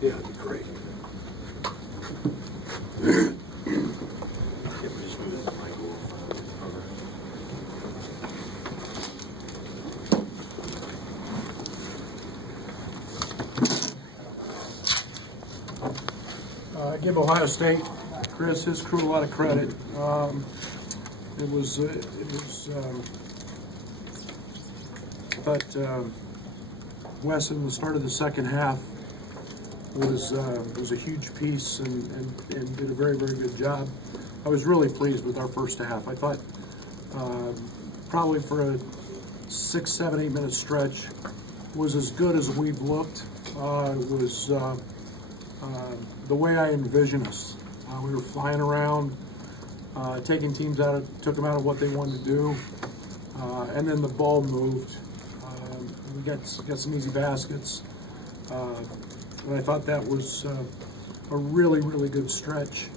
Yeah, that'd be great. I give Ohio State, Chris, his crew, a lot of credit. I thought Wesson, the start of the second half, was a huge piece and did a very, very good job. I was really pleased with our first half. I thought probably for a 6, 7, 8 minute stretch was as good as we've looked. It was the way I envision us. We were flying around, taking teams out took them out of what they wanted to do, and then the ball moved. We got some easy baskets, and I thought that was a really, really good stretch.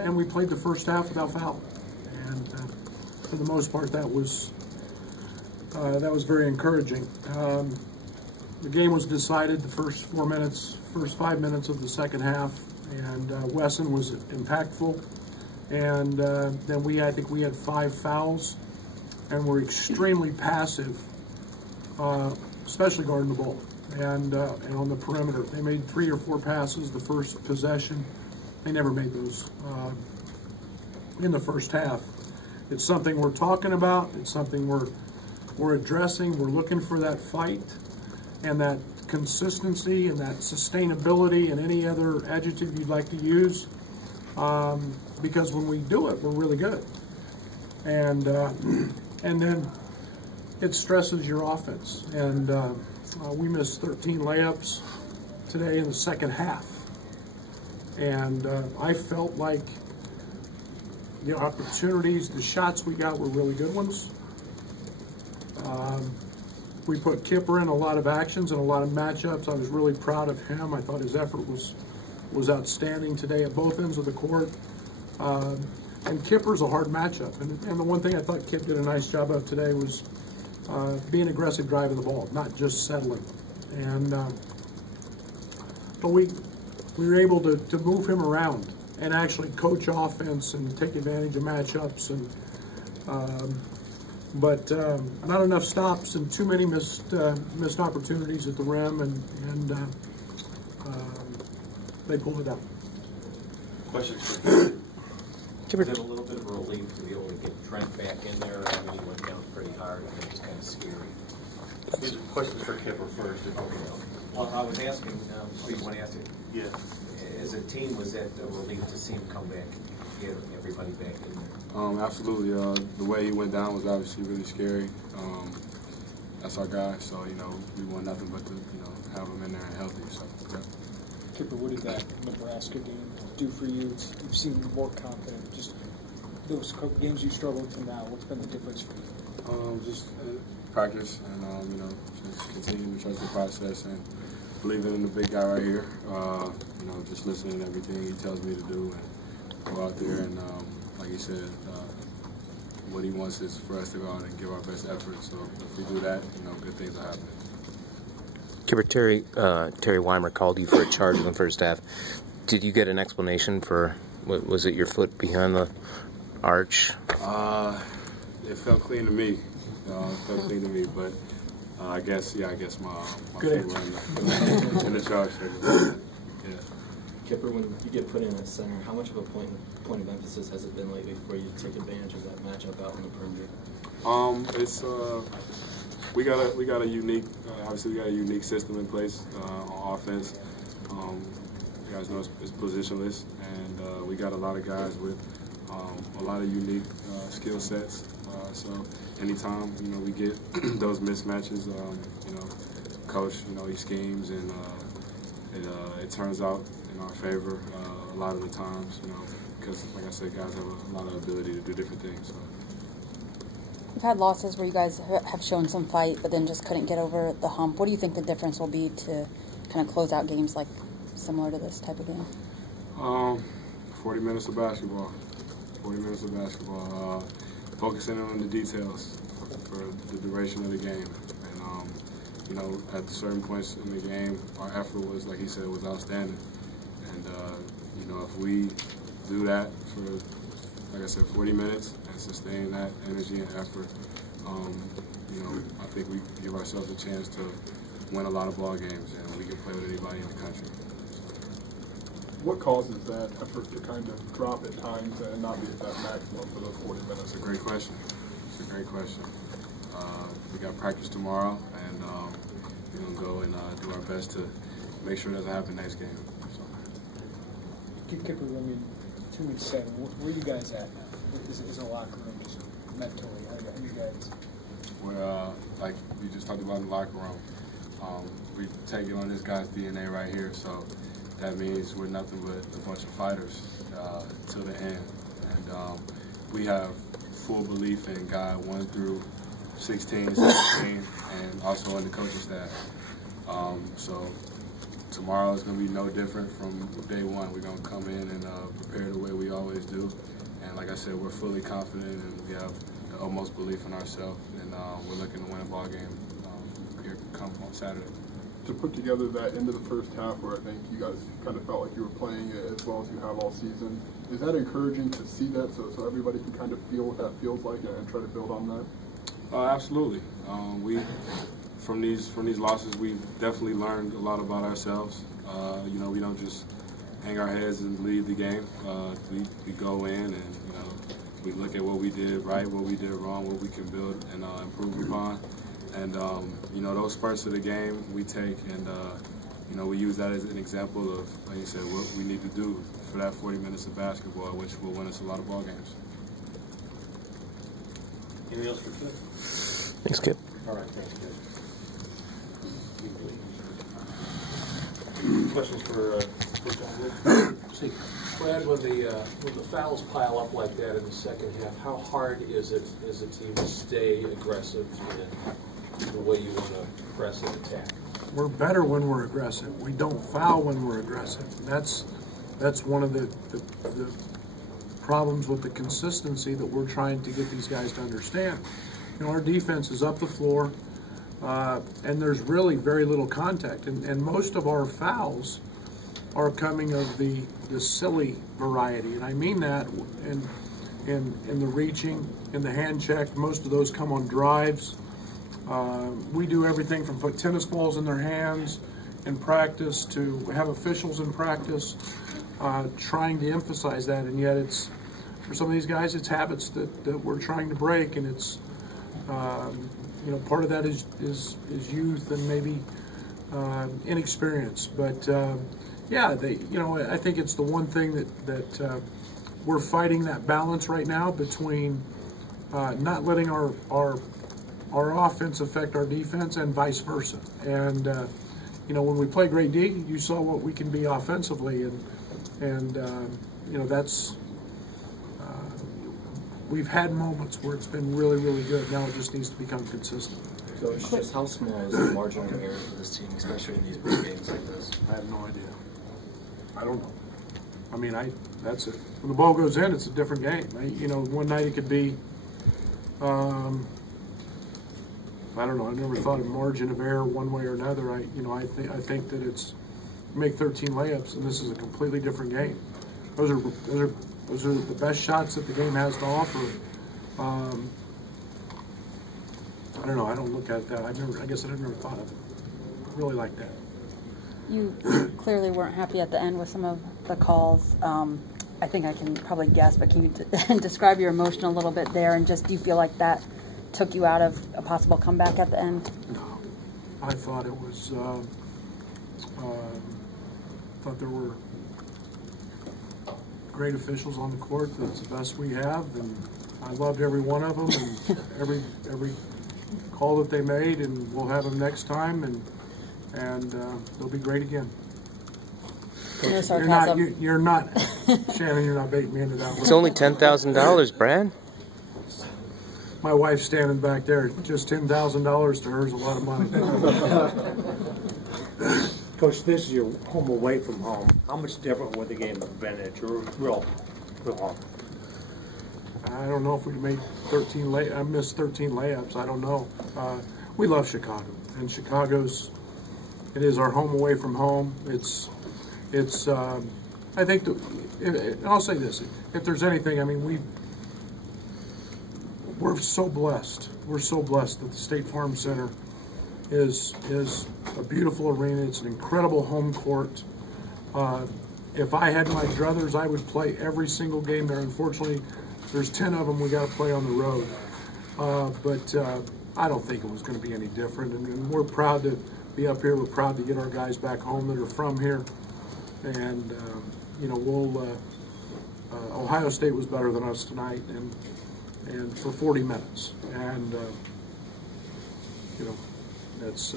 And we played the first half without foul, and for the most part, that was very encouraging. The game was decided the first 5 minutes of the second half, and Wesson was impactful. And then I think we had 5 fouls, and were extremely passive, especially guarding the ball and on the perimeter. They made 3 or 4 passes the first possession. They never made those in the first half. It's something we're talking about. It's something we're addressing. We're looking for that fight and that consistency and that sustainability and any other adjective you'd like to use, because when we do it, we're really good. And then it stresses your offense. And we missed 13 layups today in the second half. And I felt like the opportunities, the shots we got were really good ones. We put Kipper in a lot of actions and a lot of matchups. I was really proud of him. I thought his effort was outstanding today at both ends of the court. And Kipper's a hard matchup. And the one thing I thought Kip did a nice job of today was being aggressive driving the ball, not just settling. And but we were able to move him around and actually coach offense and take advantage of matchups. And but not enough stops and too many missed opportunities at the rim, and they pulled it out. Question for Kipper. Is it a little bit of a relief to be able to get Trent back in there? I mean, he went down pretty hard, and it was kind of scary. Questions for Kipper first. Okay. Well, I was asking, please want to ask it. Yeah. As a team, was that a relief to see him come back and get everybody back in there? Absolutely. The way he went down was obviously really scary. That's our guy, so we want nothing but to have him in there and healthy. So. Yeah. Kipper, what did that Nebraska game do for you? You've seemed more confident. Just those games you struggled to now. What's been the difference for you? Just practice and just continuing to trust the process and believing in the big guy right here. Just listening to everything he tells me to do and go out there and like he said, what he wants is for us to go out and give our best effort. So if we do that, good things will happen. Kipper, Terry Weimer called you for a charge in the first half. Did you get an explanation for, was it your foot behind the arch? It felt clean to me. But I guess my foot were in the charge. Yeah. Kipper, when you get put in at center, how much of a point of emphasis has it been lately for you to take advantage of that matchup out on the perimeter? It's we got a unique obviously we got a unique system in place on offense. You guys know it's positionless, and we got a lot of guys with a lot of unique skill sets. So anytime we get those mismatches, coach he schemes and it turns out in our favor a lot of the times, because like I said, guys have a lot of ability to do different things. So. You've had losses where you guys have shown some fight, but then just couldn't get over the hump. What do you think the difference will be to kind of close out games like similar to this type of game? 40 minutes of basketball. 40 minutes of basketball. Focusing on the details for the duration of the game, and you know, at certain points in the game, our effort was, like he said, was outstanding. And, you know, if we do that for, like I said, 40 minutes and sustain that energy and effort, you know, I think we give ourselves a chance to win a lot of ball games, and we can play with anybody in the country. What causes that effort to kind of drop at times and not be at that maximum for those 40 minutes? It's a great question. It's a great question. We got practice tomorrow, and we're going to go and do our best to make sure it doesn't happen next game. So. Kipper, I mean, 2 weeks in, where are you guys at now? Is the locker room just mentally? How are you guys? We're, like we just talked about in the locker room, we take it on this guy's DNA right here, so that means we're nothing but a bunch of fighters till the end. And we have full belief in God 1 through 16, 17, and also in the coaching staff. So tomorrow is going to be no different from day one. We're going to come in and prepare the way we always do. And like I said, we're fully confident and we have the utmost belief in ourselves. And we're looking to win a ball game here come on Saturday. To put together that end of the first half where I think you guys kind of felt like you were playing it as well as you have all season, is that encouraging to see that so everybody can kind of feel what that feels like and try to build on that? Absolutely. From these losses, we've definitely learned a lot about ourselves. You know, we don't just hang our heads and leave the game. We go in and, you know, we look at what we did right, what we did wrong, what we can build and improve upon. And, you know, those spurts of the game we take and, you know, we use that as an example of, like you said, what we need to do for that 40 minutes of basketball, which will win us a lot of ball games. Anything else for Kip? Thanks, Kip. All right, thanks, Kip. Questions for John? Brad, when the fouls pile up like that in the second half, how hard is it as a team to stay aggressive in the way you want to press and attack? We're better when we're aggressive. We don't foul when we're aggressive. And that's one of the problems with the consistency that we're trying to get these guys to understand. You know, our defense is up the floor, and there's really very little contact. And most of our fouls are coming of the silly variety. And I mean that in the reaching, in the hand check. Most of those come on drives. We do everything from put tennis balls in their hands in practice to have officials in practice trying to emphasize that, and yet it's, for some of these guys, it's habits that we're trying to break, and it's, you know, part of that is youth and maybe inexperience. But yeah, you know, I think it's the one thing that we're fighting that balance right now between not letting our offense affect our defense and vice versa. And you know, when we play great D, you saw what we can be offensively, and you know, that's we've had moments where it's been really, really good. Now it just needs to become consistent. Coach, just how small is the margin of error for this team, especially in these big games like this? I have no idea. I don't know. I mean, that's it. When the ball goes in, it's a different game. You know, one night it could be, I don't know. I never thought of margin of error one way or another. I think that it's make 13 layups, and this is a completely different game. Those are the best shots that the game has to offer. I don't know. I don't look at that. I guess I never thought of it really like that. You clearly weren't happy at the end with some of the calls. I think I can probably guess, but can you describe your emotion a little bit there, and just do you feel like that took you out of a possible comeback at the end? No. I thought it was, thought there were great officials on the court. That's the best we have, and I loved every one of them and every call that they made, and we'll have them next time, and they'll be great again. No sarcasm. You're not, Shannon, you're not baiting me into that one. It's only $10,000, Brad. My wife's standing back there. Just $10,000 to her is a lot of money. Coach, this is your home away from home. How much different would the game have been at your real home? I don't know if we made 13 I missed 13 layups. I don't know. We love Chicago. and Chicago's. It is our home away from home. I think, and I'll say this: if there's anything, I mean, we're so blessed. We're so blessed that the State Farm Center is a beautiful arena. It's an incredible home court. If I had my druthers, I would play every single game there. Unfortunately, there's 10 of them we got to play on the road. But I don't think it was going to be any different. And we're proud to be up here. We're proud to get our guys back home that are from here. And you know, Ohio State was better than us tonight, and for 40 minutes. And you know, that's.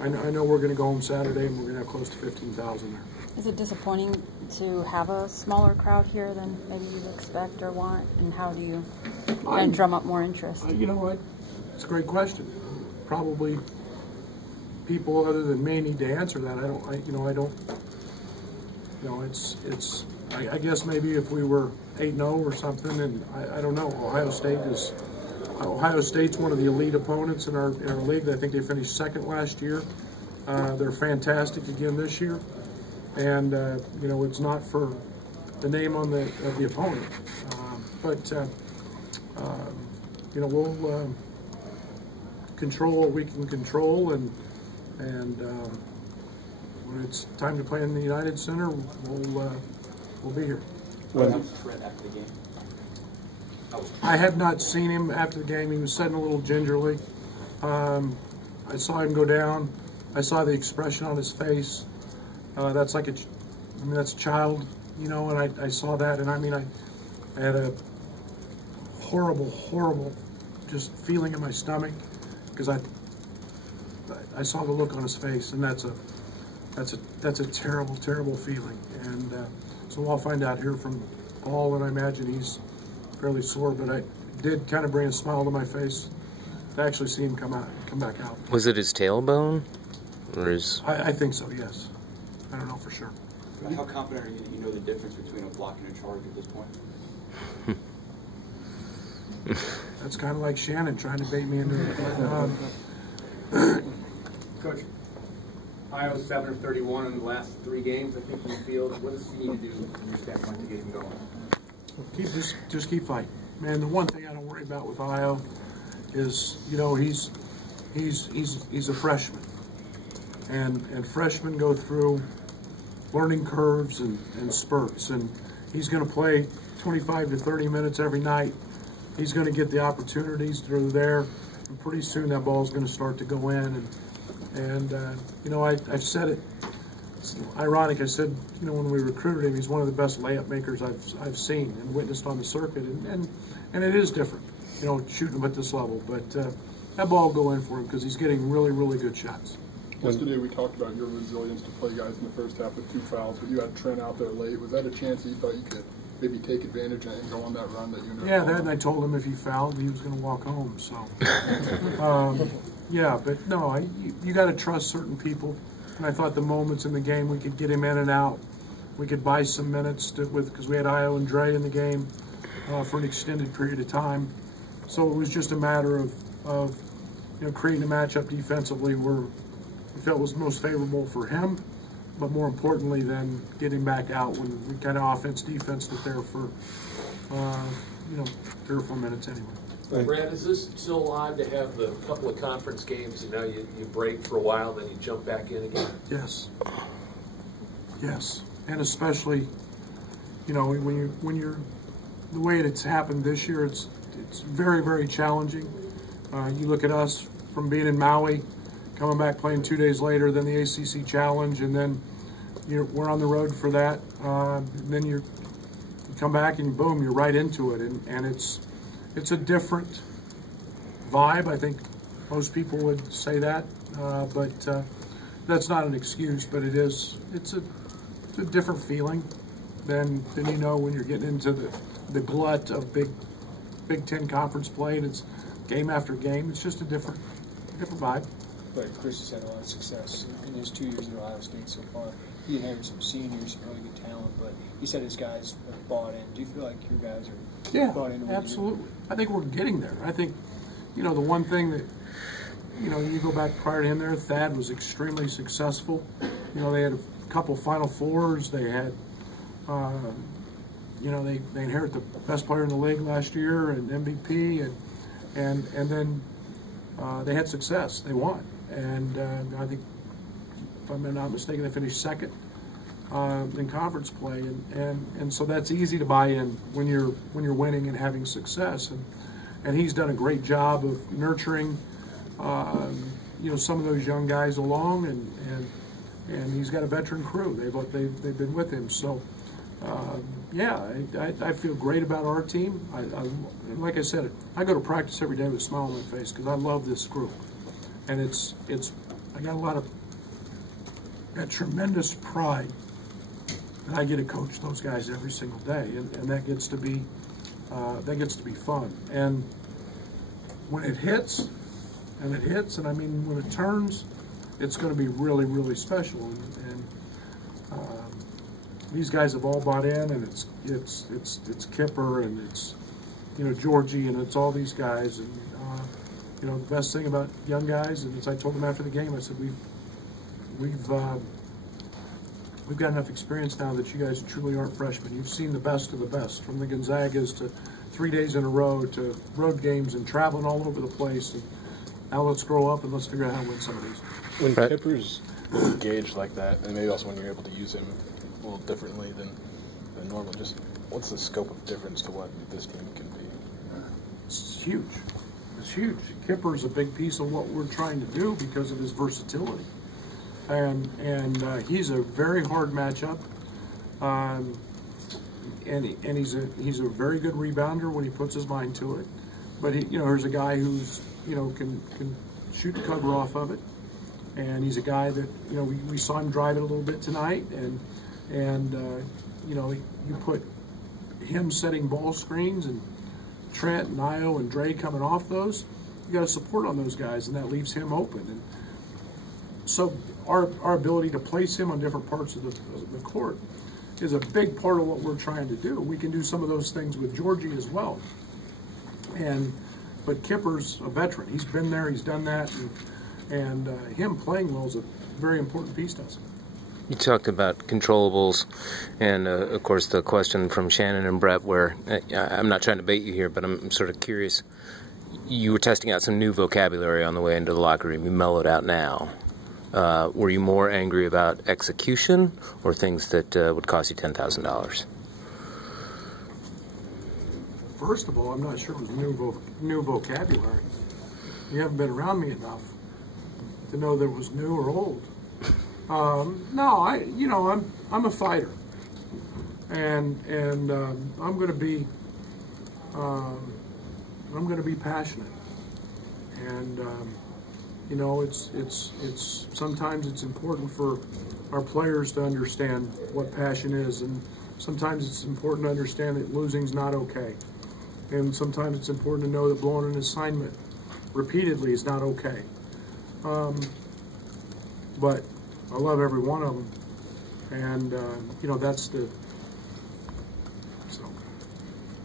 I know we're going to go home Saturday, and we're going to have close to 15,000 there. Is it disappointing to have a smaller crowd here than maybe you expect or want? And how do you kind of drum up more interest? You know what? It's a great question. Probably people other than me need to answer that. I guess maybe if we were 8-0 or something, and I don't know. Ohio State's one of the elite opponents in our league. I think they finished second last year. They're fantastic again this year, and you know, it's not for the name on the opponent, but you know, we'll control what we can control, and when it's time to play in the United Center, we'll be here. What was Trent after the game? I had not seen him after the game. He was sitting a little gingerly. I saw him go down. I saw the expression on his face. That's like that's a child, you know, and I saw that, and I mean, I had a horrible just feeling in my stomach, because I saw the look on his face, and that's a terrible feeling. And so I'll find out here from Paul, and I imagine he's fairly sore, but I did kind of bring a smile to my face to actually see him come back out. Was it his tailbone, or his? I think so. Yes. I don't know for sure. How confident are you that you know the difference between a block and a charge at this point? That's kind of like Shannon trying to bait me into it. Coach, Iowa's 7 of 31 in the last 3 games, I think, in the field. What does he need to do from your standpoint to get him going? Just keep fighting, man. The one thing I don't worry about with Io is, you know, he's a freshman, and freshmen go through learning curves and spurts, and he's going to play 25 to 30 minutes every night. He's going to get the opportunities through there, and pretty soon that ball's going to start to go in. And you know, I've said it. It's ironic. I said, you know, when we recruited him, he's one of the best layup makers I've seen and witnessed on the circuit, and it is different, you know, shooting him at this level. But that ball will go in for him because he's getting really good shots. Yesterday we talked about your resilience to play guys in the first half with 2 fouls, but you had Trent out there late. Was that a chance that you thought you could maybe take advantage and go on that run that you ended up on? And I told him if he fouled, he was going to walk home. So, yeah, but no, you got to trust certain people. And I thought the moments in the game we could get him in and out. We could buy some minutes because we had Io and Dre in the game for an extended period of time. So it was just a matter of you know, creating a matchup defensively where we felt was most favorable for him, but more importantly than getting back out when we kind of offense-defense was there for, you know, 3 or 4 minutes anyway. Brad, is this still odd to have the couple of conference games and now you break for a while, then you jump back in again? Yes. Yes. And especially, you know, when you're the way it's happened this year, it's very challenging. You look at us from being in Maui, coming back playing 2 days later, then the ACC Challenge, and then we're on the road for that. And then you come back and boom, you're right into it, and it's a different vibe. I think most people would say that, but that's not an excuse. But it's a different feeling than you know when you're getting into the glut of Big Ten conference play, and it's game after game. It's just a different vibe. But Chris has had a lot of success in his 2 years at Ohio State so far. He inherited some seniors, some really good talent, but he said his guys have bought in. Do you feel like your guys are bought in? Absolutely. I think we're getting there. I think, you know, the one thing that you know, you go back prior to him there, Thad was extremely successful. You know, they had a couple Final Fours. They had, you know, they inherited the best player in the league last year and MVP, and then they had success. They won, and I think, if I'm not mistaken, they finished second in conference play, and so that's easy to buy in when you're winning and having success, and he's done a great job of nurturing, you know, some of those young guys along, and he's got a veteran crew. They've been with him, so yeah, I feel great about our team. Like I said, I go to practice every day with a smile on my face because I love this group, and I got got tremendous pride that I get to coach those guys every single day, and that gets to be fun. And when it hits, and I mean when it turns, it's going to be really, really special. And these guys have all bought in, and it's Kipper, and it's, you know, Georgie, and it's all these guys. And you know, the best thing about young guys, and as I told them after the game, I said we've got enough experience now that you guys truly aren't freshmen. You've seen the best of the best, from the Gonzagas to 3 days in a row to road games and traveling all over the place. And now let's grow up and let's figure out how to win some of these. When Kipper's engaged like that, and maybe also when you're able to use him a little differently than normal, just what's the scope of difference to what this game can be? It's huge. It's huge. Kipper's a big piece of what we're trying to do because of his versatility. And he's a very hard matchup, and he's a very good rebounder when he puts his mind to it. But you know, there's a guy who's, you know, can shoot the cover off of it, and he's a guy that, you know, we saw him drive it a little bit tonight, and you know, you put him setting ball screens and Trent, Nio, and Dre coming off those, you got to support on those guys, and that leaves him open. And so our ability to place him on different parts of the court is a big part of what we're trying to do. We can do some of those things with Georgie as well. But Kipper's a veteran. He's been there, he's done that, and him playing well is a very important piece to us. You talked about controllables, and of course the question from Shannon and Brett, where I'm not trying to bait you here, but I'm sort of curious. You were testing out some new vocabulary on the way into the locker room. You mellowed out now. Were you more angry about execution or things that would cost you $10,000? First of all, I'm not sure it was new vocabulary. You haven't been around me enough to know that it was new or old. No, I'm a fighter, and I'm going to be passionate, and you know, it's sometimes it's important for our players to understand what passion is, and sometimes it's important to understand that losing's not okay, and sometimes it's important to know that blowing an assignment repeatedly is not okay. But I love every one of them, and you know, that's the. So.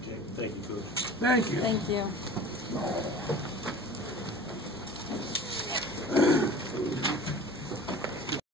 Okay, thank you, Coach. Thank you. Thank you.